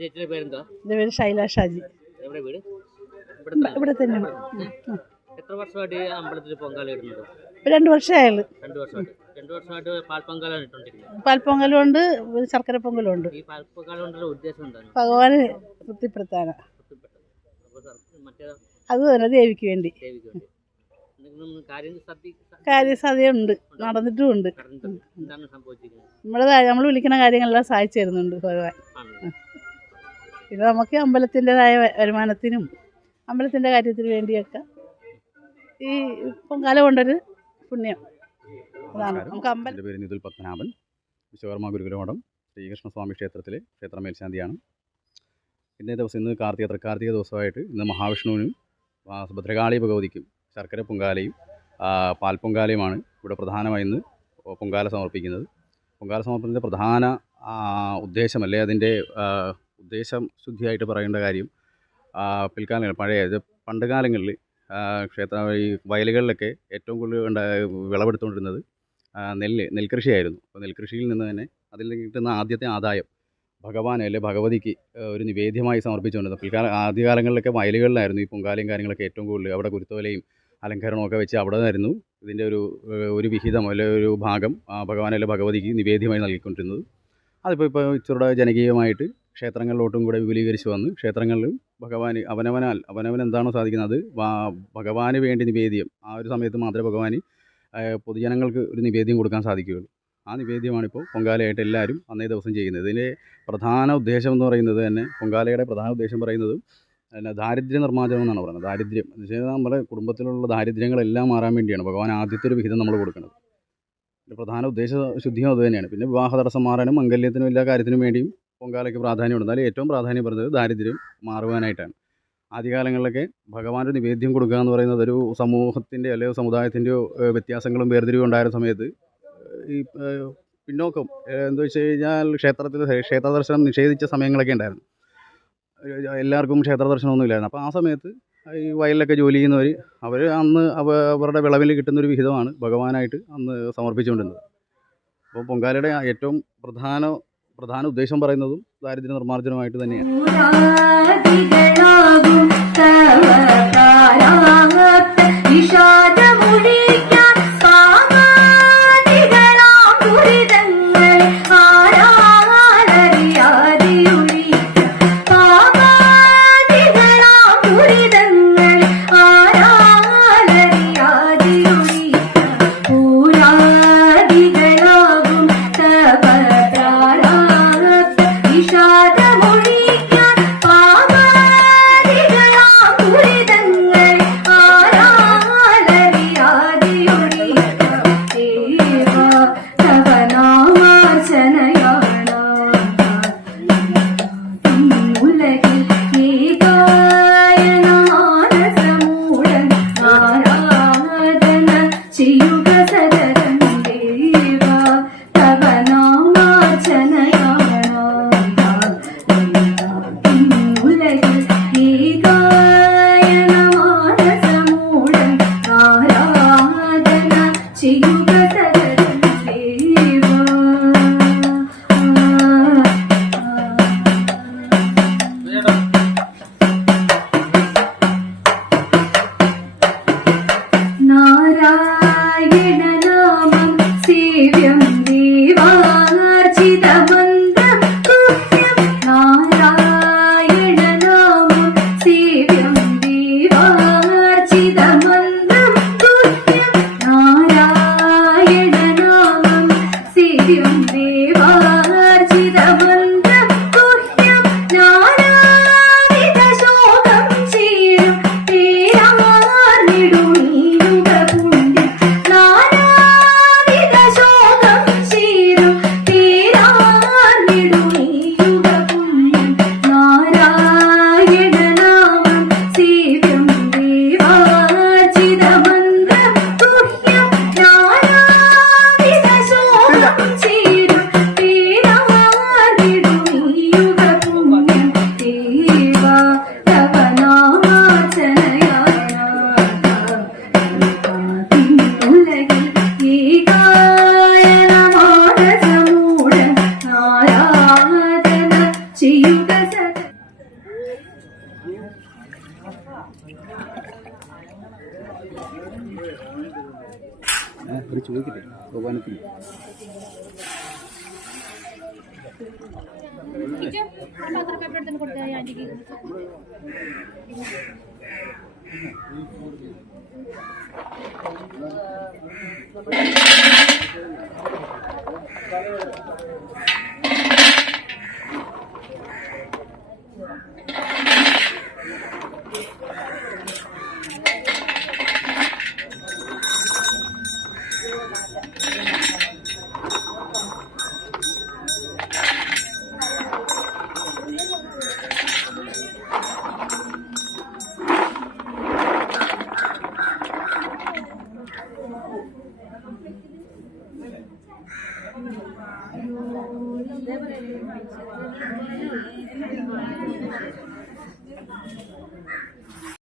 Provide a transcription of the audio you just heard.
ചേച്ചിയുടെ പേരെന്താ? എൻ്റെ പേര് ശൈല ഷാജി. എവിടെ വീട്? ഇവിടെ തന്നെ. എത്ര വർഷമായിട്ട് അമ്പലത്തിൽ പൊങ്കാല ഇടുന്നത്? 2 വർഷമായുള്ളൂ. 2 വർഷമായിട്ട് പാൽപ്പൊങ്കാലാണ് ഇട്ടുകൊണ്ടിരിക്കുന്നത്. പാൽപ്പൊങ്കലും ഉണ്ട്, ശർക്കര പൊങ്കലും ഉണ്ട്. ഈ പാൽപ്പൊങ്കാല കൊണ്ടുള്ള ഉദ്ദേശം എന്താണ്? ഭഗവാന് തൃപ്തിപ്പെടുത്താനാ. അത് തന്നെ ദേവിക്ക് വേണ്ടി. കാര്യസാധ്യതയുണ്ട്, നടന്നിട്ടുമുണ്ട്. നമ്മൾ വിളിക്കുന്ന കാര്യങ്ങളെല്ലാം സഹായിച്ചു തരുന്നുണ്ട് ഭഗവാൻ. പിന്നെ നമുക്ക് അമ്പലത്തിൻ്റെതായ വരുമാനത്തിനും അമ്പലത്തിൻ്റെ കാര്യത്തിന് വേണ്ടിയൊക്കെ ഈ പൊങ്കാല കൊണ്ടൊരു പുണ്യം അതാണ് നമുക്ക്. എൻ്റെ പേര് നിതുൽ പത്മനാഭൻ, വിശ്വകർമ്മ ഗുരുകുലമഠം ശ്രീകൃഷ്ണസ്വാമി ക്ഷേത്രത്തിലെ ക്ഷേത്ര മേൽശാന്തിയാണ്. ഇന്നേ ദിവസം ഇന്ന് കാർത്തിക ദിവസമായിട്ട് ഇന്ന് മഹാവിഷ്ണുവിനും ഭദ്രകാളി ഭഗവതിക്കും ശർക്കര പൊങ്കാലയും പാൽപ്പൊങ്കാലയുമാണ് ഇവിടെ പ്രധാനമായി ഇന്ന് പൊങ്കാല സമർപ്പിക്കുന്നത്. പൊങ്കാല സമർപ്പണത്തിൻ്റെ പ്രധാന ഉദ്ദേശം അല്ലെ അതിൻ്റെ ഉദ്ദേശം ശുദ്ധിയായിട്ട് പറയേണ്ട കാര്യം, പിൽക്കാലങ്ങൾ പണ്ട് കാലങ്ങളിൽ ഈ വയലുകളിലൊക്കെ ഏറ്റവും കൂടുതൽ വിളവെടുത്തുകൊണ്ടിരുന്നത് നെൽകൃഷിയായിരുന്നു. അപ്പോൾ നെൽകൃഷിയിൽ നിന്ന് തന്നെ അതിൽ കിട്ടുന്ന ആദ്യത്തെ ആദായം ഭഗവാൻ അല്ലെ ഭഗവതിക്ക് ഒരു നിവേദ്യമായി സമർപ്പിച്ചുകൊണ്ടിരുന്നത്. ആദ്യകാലങ്ങളിലൊക്കെ വയലുകളിലായിരുന്നു ഈ പൊങ്കാലയും കാര്യങ്ങളൊക്കെ ഏറ്റവും കൂടുതൽ. അവിടെ കുരുത്തോലയും അലങ്കാരമൊക്കെ വെച്ച് അവിടെ നിന്നായിരുന്നു ഇതിൻ്റെ ഒരു വിഹിതം അല്ലെ ഒരു ഭാഗം ഭഗവാൻ അല്ലെ ഭഗവതിക്ക് നിവേദ്യമായി നൽകിക്കൊണ്ടിരുന്നത്. അതിപ്പോൾ ഇച്ചിരൂടെ ജനകീയമായിട്ട് ക്ഷേത്രങ്ങളിലോട്ടും കൂടെ വിപുലീകരിച്ച് വന്ന് ക്ഷേത്രങ്ങളിലും അവനവൻ എന്താണോ സാധിക്കുന്നത് അത് ഭഗവാന് വേണ്ടി നിവേദ്യം ആ ഒരു സമയത്ത് മാത്രമേ ഭഗവാന് പൊതുജനങ്ങൾക്ക് ഒരു നിവേദ്യം കൊടുക്കാൻ സാധിക്കുകയുള്ളൂ. ആ നിവേദ്യമാണിപ്പോൾ പൊങ്കാലയായിട്ട് എല്ലാവരും അന്നേ ദിവസം ചെയ്യുന്നത്. ഇതിൻ്റെ പ്രധാന ഉദ്ദേശം എന്ന് പറയുന്നത് തന്നെ, പൊങ്കാലയുടെ പ്രധാന ഉദ്ദേശം പറയുന്നത് ദാരിദ്ര്യ നിർമ്മാർജ്ജനം എന്നാണ് പറയുന്നത്. ദാരിദ്ര്യം എന്ന് വെച്ച് കഴിഞ്ഞാൽ നമ്മുടെ കുടുംബത്തിലുള്ള ദാരിദ്ര്യങ്ങളെല്ലാം മാറാൻ വേണ്ടിയാണ് ഭഗവാൻ ആദ്യത്തെ ഒരു വിഹിതം നമ്മൾ കൊടുക്കുന്നത്. ഇതിൻ്റെ പ്രധാന ഉദ്ദേശ ശുദ്ധിയും അത് തന്നെയാണ്. പിന്നെ വിവാഹ തടസ്സം മാറാനും മംഗല്യത്തിനും എല്ലാ കാര്യത്തിനും വേണ്ടിയും പൊങ്കാലയ്ക്ക് പ്രാധാന്യമുണ്ട്. എന്നാലും ഏറ്റവും പ്രാധാന്യം പറയുന്നത് ദാരിദ്ര്യം മാറുവാനായിട്ടാണ്. ആദ്യകാലങ്ങളിലൊക്കെ ഭഗവാന്റെ നിവേദ്യം കൊടുക്കുക എന്ന് പറയുന്നത് ഒരു സമൂഹത്തിൻ്റെ അല്ലെങ്കിൽ സമുദായത്തിൻ്റെയോ വ്യത്യാസങ്ങളും വേർതിരിവും ഉണ്ടായിരുന്ന സമയത്ത് ഈ പിന്നോക്കം എന്താ വെച്ച് കഴിഞ്ഞാൽ ക്ഷേത്ര ദർശനം നിഷേധിച്ച സമയങ്ങളൊക്കെ ഉണ്ടായിരുന്നു. എല്ലാവർക്കും ക്ഷേത്ര ദർശനമൊന്നും ഇല്ലായിരുന്നു. അപ്പോൾ ആ സമയത്ത് ഈ വയലിലൊക്കെ ജോലി ചെയ്യുന്നവർ അന്ന് അവരുടെ വിളവിൽ കിട്ടുന്നൊരു വിഹിതമാണ് ഭഗവാനായിട്ട് അന്ന് സമർപ്പിച്ചുകൊണ്ടിരുന്നത്. അപ്പോൾ പൊങ്കാലയുടെ ഏറ്റവും പ്രധാന ഉദ്ദേശം പറയുന്നതും ദാരിദ്ര്യ നിർമ്മാർജ്ജനമായിട്ട് തന്നെയാണ്. നാരായണ ഒരു ചോദിക്കട്ടെ ബഹുമാനത്തിൽ